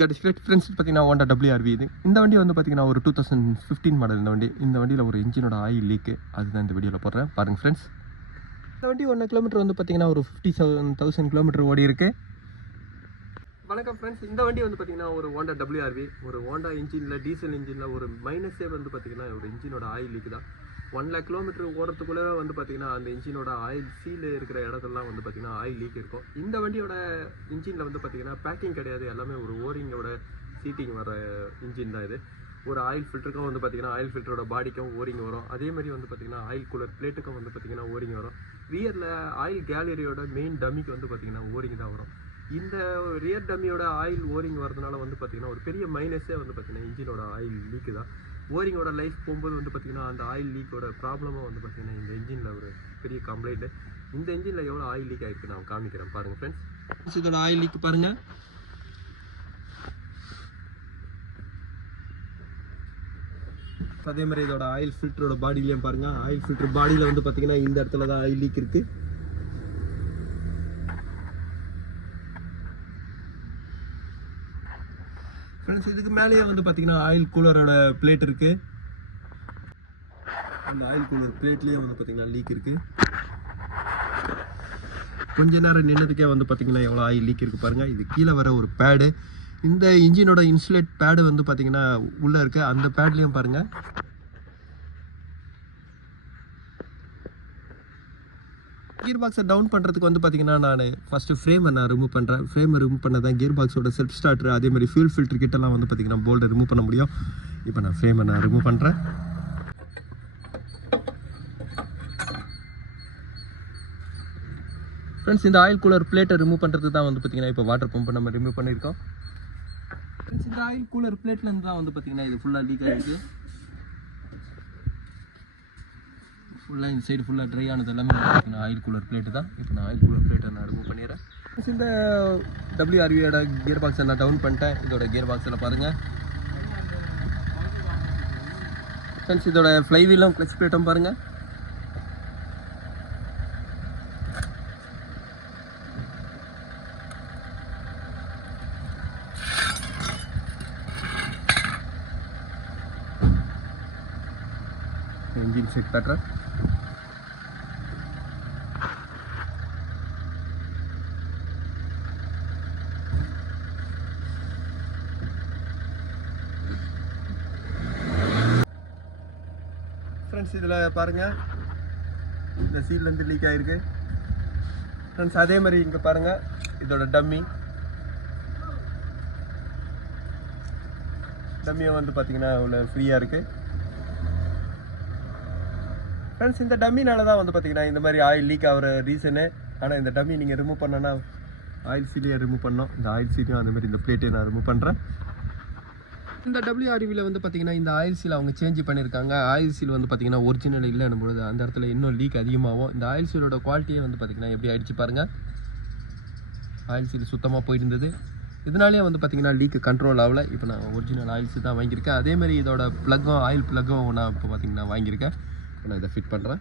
That is great friends. பார்த்தீங்கன்னா Honda WRV இது. இந்த வண்டி வந்து பார்த்தீங்கன்னா ஒரு 2015 மாடல். இந்த வண்டியில் ஒரு இன்ஜினோட ஆயில் லீக்கு, அதுதான் இந்த வீடியோவில் போடுறேன் பாருங்கள் ஃப்ரெண்ட்ஸ். இந்த வண்டி 1 கிலோமீட்டர் வந்து பார்த்தீங்கன்னா ஒரு 57,000 கிலோமீட்டர் ஓடி இருக்கு. வணக்கம் ஃப்ரெண்ட்ஸ். இந்த வண்டி வந்து பார்த்தீங்கன்னா ஒரு ஹோண்டா WRV, ஒரு ஹோண்டா இன்ஜினில் டீசல் இன்ஜினில் ஒரு மைனஸே வந்து பார்த்தீங்கன்னா ஒரு இன்ஜினோட ஆயில் லீக்கு தான். 1 lakh கிலோமீட்டர் ஓடுறதுக்குள்ளே வந்து பார்த்தீங்கன்னா அந்த இன்ஜினோட ஆயில் சீல் இருக்கிற இடத்துலலாம் வந்து பார்த்தீங்கன்னா ஆயில் லீக் இருக்கும். இந்த வண்டியோட இன்ஜினில் வந்து பார்த்தீங்கன்னா பேக்கிங் கிடையாது, எல்லாமே ஒரு ஓரிங்கோட சீட்டிங் வர இன்ஜின் தான் இது. ஒரு ஆயில் ஃபில்டருக்கும் வந்து பார்த்தீங்கன்னா ஆயில் ஃபில்டரோட பாடிக்கும் ஓரிங் வரும். அதே மாதிரி வந்து பார்த்தீங்கன்னா ஆயில் கூலர் பிளேட்டுக்கும் வந்து பார்த்தீங்கன்னா ஓரிங் வரும். ரியரில் ஆயில் கேலரியோட மெயின் டம்மிக்கு வந்து பார்த்தீங்கன்னா ஓரிங் தான் வரும். இந்த ரியர் டம்மியோட ஆயில் ஓரிங் வரதுனால வந்து பார்த்தீங்கன்னா ஒரு பெரிய மைனஸே வந்து பார்த்தீங்கன்னா இன்ஜினோட ஆயில் லீக்கு தான். ஓரிங்கோட லைஃப் போகும்போது வந்து பார்த்தீங்கன்னா அந்த ஆயில் லீக்கோட ப்ராப்ளமாக வந்து பார்த்தீங்கன்னா இந்த இன்ஜினில் ஒரு பெரிய கம்ப்ளைண்ட்டு. இந்த இன்ஜினில் எவ்வளோ ஆயில் லீக் ஆகிருக்கு நான் காமிக்கிறேன் பாருங்கள் ஃப்ரெண்ட்ஸ். இதோட ஆயில் லீக் பாருங்கள். அதே மாதிரி இதோட ஆயில் ஃபில்டரோட பாடியிலையும் பாருங்கள். ஆயில் ஃபில்டர் பாடியில் வந்து பார்த்தீங்கன்னா இந்த இடத்துல தான் ஆயில் லீக் இருக்குது. ஃப்ரெண்ட்ஸ், இதுக்கு மேலேயே வந்து பார்த்தீங்கன்னா ஆயில் கூலரோட பிளேட் இருக்குது. அந்த ஆயில் கூலர் பிளேட்லேயே வந்து பார்த்தீங்கன்னா லீக் இருக்குது. கொஞ்ச நேரம் நின்னதுக்கே வந்து பார்த்தீங்கன்னா எவ்வளோ ஆயில் லீக் இருக்குது பாருங்கள். இது கீழே வர ஒரு பேடு. இந்த இன்ஜினோட இன்சுலேட் பேடு வந்து பார்த்தீங்கன்னா உள்ளே இருக்குது. அந்த பேட்லேயும் பாருங்கள். கியர் பாக்ஸை டவுன் பண்ணுறதுக்கு வந்து பார்த்தீங்கன்னா நான் ஃபஸ்ட்டு ஃப்ரேமை நான் ரிமூவ் பண்ணுறேன். ஃப்ரேமை ரிமூவ் பண்ண தான் கியர் பாக்ஸோட செல்ஃப் ஸ்டார்டர், அதே மாதிரி ஃபியூல் ஃபில்டர் கிட்டலாம் வந்து பார்த்தீங்கன்னா போல்டை ரிமூவ் பண்ண முடியும். இப்போ நான் ஃப்ரேமை நான் ரிமூவ் பண்ணுறேன். ஃப்ரெண்ட்ஸ், இந்த ஆயில் கூலர் பிளேட்டை ரிமூவ் பண்ணுறது தான் வந்து பார்த்தீங்கன்னா இப்போ வாட்டர் பம்பை நம்ம ரிமூவ் பண்ணியிருக்கோம். ஃப்ரெண்ட்ஸ், இந்த ஆயில் கூலர் பிளேட்லேருந்து தான் வந்து பார்த்தீங்கன்னா இது ஃபுல்லாக லீக் ஆகிருக்கு. ஃபுல்லாக இந்த சைடு ஃபுல்லாக ட்ரை ஆனது எல்லாமே பார்த்தீங்கன்னா ஆயில் கூலர் பிளேட்டு தான். இப்போ நான் ஆயில் கூலர் பிளேட்டை நான் ரிமூவ் பண்ணிடுறேன். இந்த WRVயோட கியர் பாக்ஸை நான் டவுன் பண்ணிட்டேன். இதோட கியர் பாக்ஸில் பாருங்கள் ஃப்ரெண்ட்ஸ். இதோட ஃப்ளைவீலும் கிளச் பிளேட்டும் பாருங்கள். இன்ஜின் செட் காட்டுறேன். ஃப்ரெண்ட்ஸ், இதில் பாருங்கள் இந்த சீல்லேருந்து லீக் ஆகிருக்கு. ஃப்ரெண்ட்ஸ், அதே மாதிரி இங்கே பாருங்கள் இதோட டம்மியை வந்து பார்த்தீங்கன்னா இவ்வளோ ஃப்ரீயாக இருக்குது. ஃப்ரெண்ட்ஸ், இந்த டம்மினால தான் வந்து பார்த்தீங்கன்னா இந்த மாதிரி ஆயில் லீக் ஆகிற ரீசனு. ஆனால் இந்த டம்மி நீங்கள் ரிமூவ் பண்ணோன்னா ஆயில் சீலையை ரிமூவ் பண்ணோம். இந்த ஆயில் சீலையும் அந்த மாதிரி இந்த பிளேட்டையும் நான் ரிமூவ் பண்ணுறேன். இந்த WRVயில் வந்து பார்த்தீங்கன்னா இந்த ஆயில் சீல் அவங்க சேஞ்ச் பண்ணியிருக்காங்க. ஆயில் சீல் வந்து பார்த்தீங்கன்னா ஒரிஜினல் இல்லைன்னு பொழுது அந்த இடத்துல இன்னும் லீக் அதிகமாகும். இந்த ஆயில் சீலோட குவாலிட்டியே வந்து பார்த்தீங்கன்னா எப்படி ஆகிடுச்சு பாருங்கள். ஆயில் சீல் சுத்தமாக போயிருந்தது. இதனாலேயே வந்து பார்த்தீங்கன்னா லீக் கண்ட்ரோல் ஆகலை. இப்போ நான் ஒரிஜினல் ஆயில் சீல் தான் வாங்கியிருக்கேன். அதேமாதிரி இதோட ப்ளக்கும் ஆயில் ப்ளக்கும் நான் இப்போ பார்த்தீங்கன்னா வாங்கியிருக்கேன். நான் இதை ஃபிட் பண்ணுறேன்.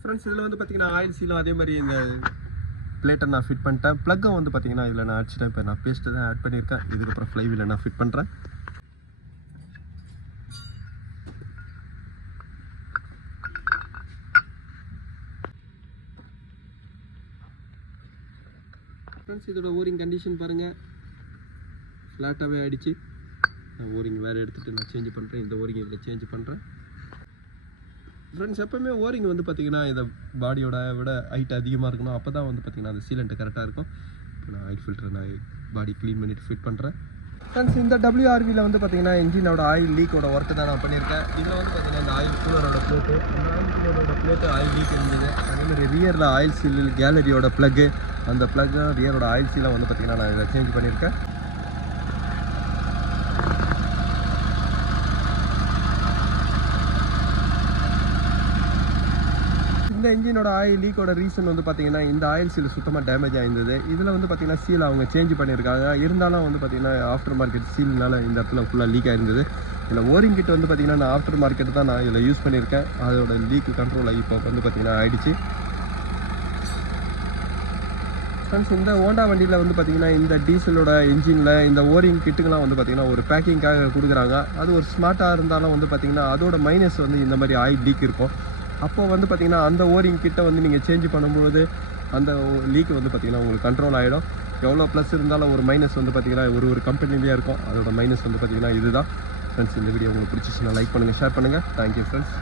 ஃப்ரெண்ட்ஸ், இதில் வந்து பார்த்தீங்கன்னா ஆயில் சீலும் அதே மாதிரி இந்த பிளேட்டை நான் ஃபிட் பண்ணிட்டேன். ப்ளக்கும் வந்து பார்த்தீங்கன்னா இதில் நான் அடிச்சிட்டேன். இப்போ நான் பேஸ்ட்டை தான் ஆட் பண்ணியிருக்கேன். இதுக்கப்புறம் ஃப்ளைவீலை நான் ஃபிட் பண்ணுறேன். ஃப்ரெண்ட்ஸ், இதோட ஓரிங் கண்டிஷன் பாருங்கள். ஃப்ளாட்டாகவே ஆகிடுச்சு. நான் ஓரிங் வேறு எடுத்துகிட்டு நான் சேஞ்ச் பண்ணுறேன். இந்த ஓரிங் இதில் சேஞ்ச் பண்ணுறேன். ஃப்ரெண்ட்ஸ், எப்போவுமே ஓரிங் வந்து பார்த்தீங்கன்னா இந்த பாடியோட விட ஹைட் அதிகமாக இருக்கணும். அப்போ தான் வந்து பார்த்தீங்கன்னா அந்த சீலண்ட்டு கரெக்டாக இருக்கும். இப்போ நான் ஆயில் ஃபில்டரை நான் பாடி க்ளீன் பண்ணிவிட்டு ஃபிட் பண்ணுறேன். ஃப்ரெண்ட்ஸ், இந்த WRVயில் வந்து பார்த்தீங்கன்னா இன்ஜினோட ஆயில் லீக்கோட ஒர்க்கு தான் நான் பண்ணியிருக்கேன். இதில் வந்து பார்த்தீங்கன்னா இந்த ஆயில் கூலரோட பிளேட்டு, அந்த ஆயில் கூலரோட பிளேட்டு ஆயில் லீக் இருந்தது. அதேமாதிரி ரியரில் ஆயில் சீல் கேலரியோட ப்ளக்கு, அந்த ப்ளக்கு ரியரோட ஆயில் சீலை வந்து பார்த்தீங்கன்னா நான் இதை சேஞ்ச் பண்ணியிருக்கேன். இந்த இன்ஜினோட ஆயில் லீக்கோட ரீசன் வந்து பார்த்தீங்கன்னா இந்த ஆயில் சீல் சுத்தமாக டேமேஜ் ஆயிருந்தது. இதில் வந்து பார்த்தீங்கன்னா சீல் அவங்க சேஞ்ச் பண்ணியிருக்காங்க. இருந்தாலும் வந்து பார்த்தீங்கன்னா ஆஃப்டர் மார்க்கெட் சீல்னால இந்த இடத்துல ஃபுல்லாக லீக் ஆயிருந்தது. இதில் ஓரிங் கிட் வந்து பார்த்தீங்கன்னா நான் ஆஃப்டர் மார்க்கெட் தான் நான் இதில் யூஸ் பண்ணியிருக்கேன். அதோட லீக் கண்ட்ரோல் ஆகி இப்போ வந்து பார்த்தீங்கன்னா ஆயிடுச்சு. ஃப்ரெண்ட்ஸ் இந்த ஹோண்டா வண்டியில் வந்து பார்த்திங்கன்னா இந்த டீசலோட இன்ஜினில் இந்த ஓரிங் கிட்டுங்கெலாம் வந்து பார்த்திங்கன்னா ஒரு பேக்கிங்காக கொடுக்குறாங்க. அது ஒரு ஸ்மார்ட்டாக இருந்தாலும் வந்து பார்த்திங்கன்னா அதோட மைனஸ் வந்து இந்த மாதிரி ஆயில் லீக் இருக்கும். அப்போது வந்து பார்த்திங்கன்னா அந்த ஓரிங் கிட்டை வந்து நீங்கள் சேஞ்ச் பண்ணும்போது அந்த லீக் வந்து பார்த்திங்கன்னா உங்களுக்கு கண்ட்ரோல் ஆகிடும். எவ்வளோ ப்ளஸ் இருந்தாலும் ஒரு மைனஸ் வந்து பார்த்திங்கன்னா ஒரு கம்பெனிலேயே இருக்கும். அதோட மைனஸ் வந்து பார்த்திங்கன்னா இதுதான். ஃப்ரெண்ட்ஸ் இந்த வீடியோ உங்களுக்கு பிடிச்சிச்சுன்னா லைக் பண்ணுங்கள், ஷேர் பண்ணுங்கள். Thank you friends.